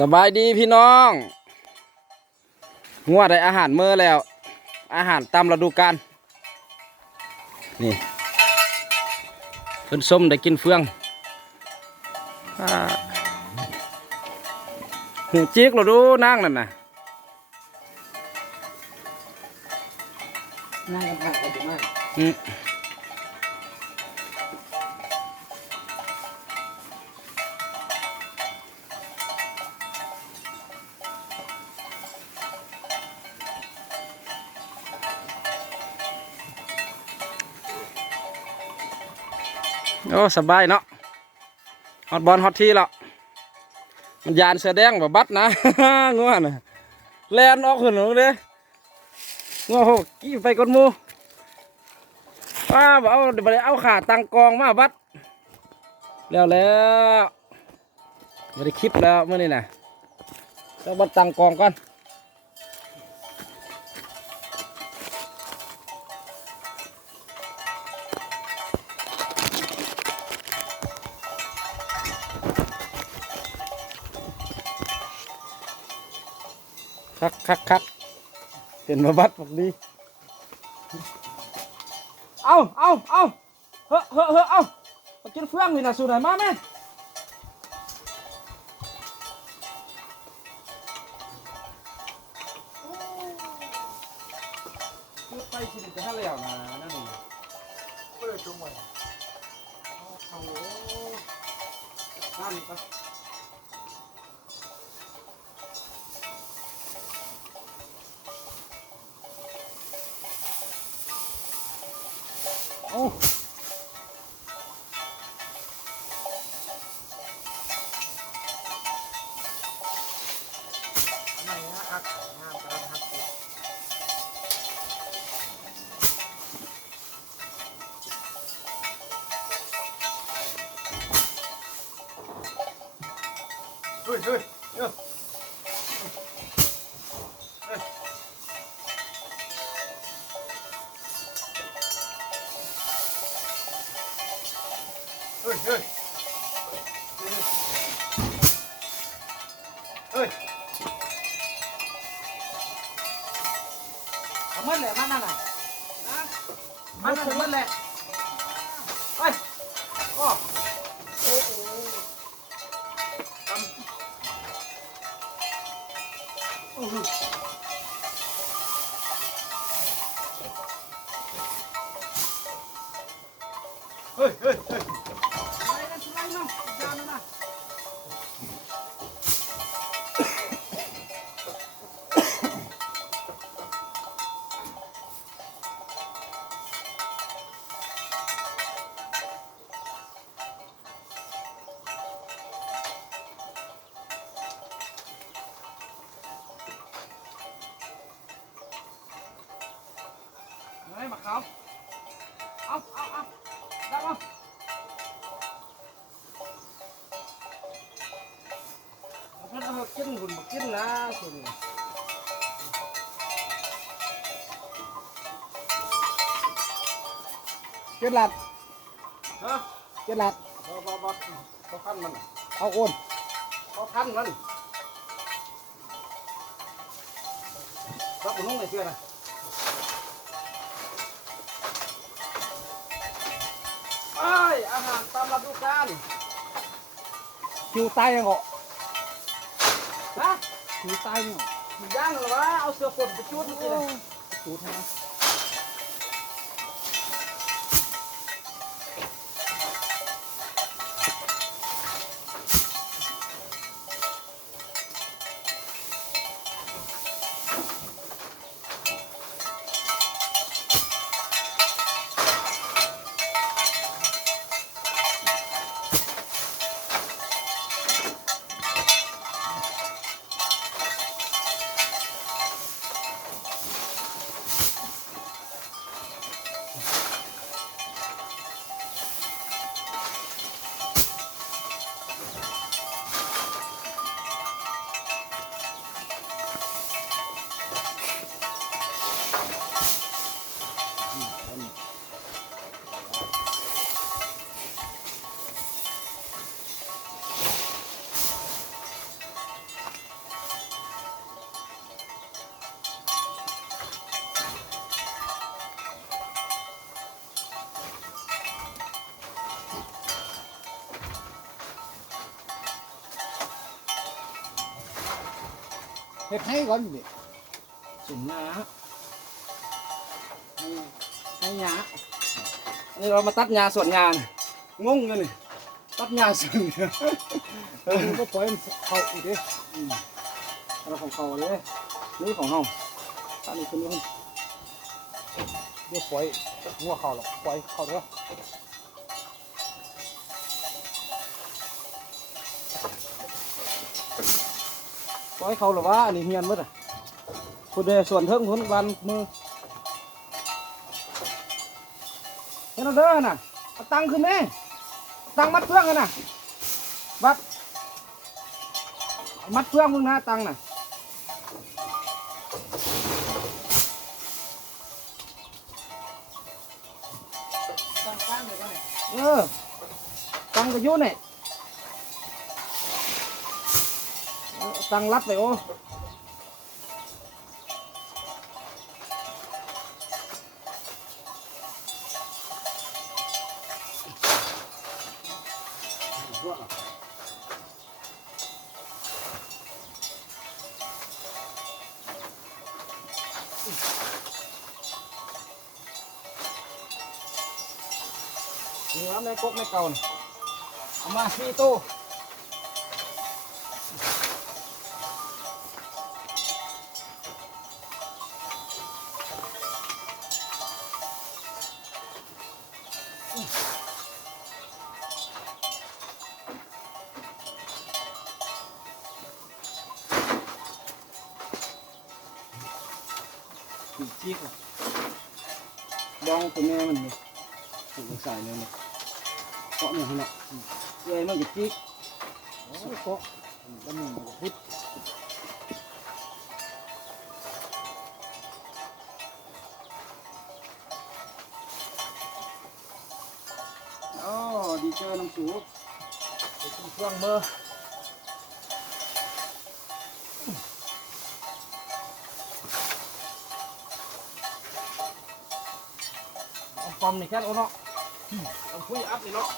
สบายดีพี่น้องงัวได้อาหารมื้อแล้วอาหารตามฤดูกาลนี่เพิ่นส้มได้กินเฟืองหูจิกเราดูนั่งนั่นน่ะนั่งกันผักกันมากโอ้สบายเนาะฮอตบอลฮอตทีแล้วมันยานเสือแดงแบบบัดนะ งัวน่ะแลนออกขึ้นหนูเด้งัวโหกี้ไปก้นมูว้าบ่เอาขาตั้งกองมาบัดแล้วไม่ได้คลิปแล้วเมื่อนี้น่ะต้องบัดตั้งกองก่อนคักเห็นมาบัดพวกนี้เอาเฮ้เอามากินเฟื่องนี่นะสูดหน่อยมาแม่ไปกินจะให้แล้วนะนั่นนี่ก็เลยจงไว้เอานั่นก็โอ้นั่นนะอักน้ำกระหักเฮ้ยเฮ้ยเฮ้ยเฮ้ยเอามันแหละมันนั่นน่ะนะมันนั่นมันแหละเฮ้ยโอ้โอ้โอ้เฮ้ยอะไรกันอะไรน้องจานนะเฮ้ยมาเขาเอาได้ปะเพิ่นเอากินหุ่นมากินนะส่วนนี้เจ็ดหลัดฮะเจ็ดหลัดบ่เขาขั้นมันเอาโอนเขาขั้นมันรับบุญนุ่งในเสื้อนะไอ้อาหารตามฤดูกาลคิวตายยังเหรอฮะคิวตายเนี่ยย่างเหรอวะเอาเสือฝนไปจุดนี่เลยจุดนะ เฮ็ดให้ก่อนนี่ สินหนาให้หยานี่เรามาตัดหญ้าส่วนหญ้าน่ะงงกันนี่ตัดหญ้าส่วนหญ้า มันก็ปล่อยมันเข้าอีกเด้ เราของเขาเลยนี่ของเราอันนี้คือนี่ เดี๋ยวปล่อยงัวเข้าหรอกปล่อยเข้าเด้อ ปล่อยเขาหรือว่าอันนี้เฮียนมั้อ่ะคุณเดส่วนเทิงคุณวันมือเห็นเราเด้อน่ะเอาตังขึ้นแม่ตังมัดเฟืองกันน่ะบัดมัดเฟืองมึงนะตังน่ะตังก็ยุ่เนี่ยตังรัดไปโอ้เนื้อในกกในเก่าน่ะเอามาสี่ตู้จีกดองตัวแม่มันเลยถูกใส่เลยเนี่ยเกาะเนี่ยขนาดเลยมันจะจีก โอ้ยเกาะมันนี่มันก็พุด อ๋อดีเจอน้ำสูบ เครื่องมือ เอาฟอมนี่แค่โอ้เนาะเอาคุยอัพนี่เนาะ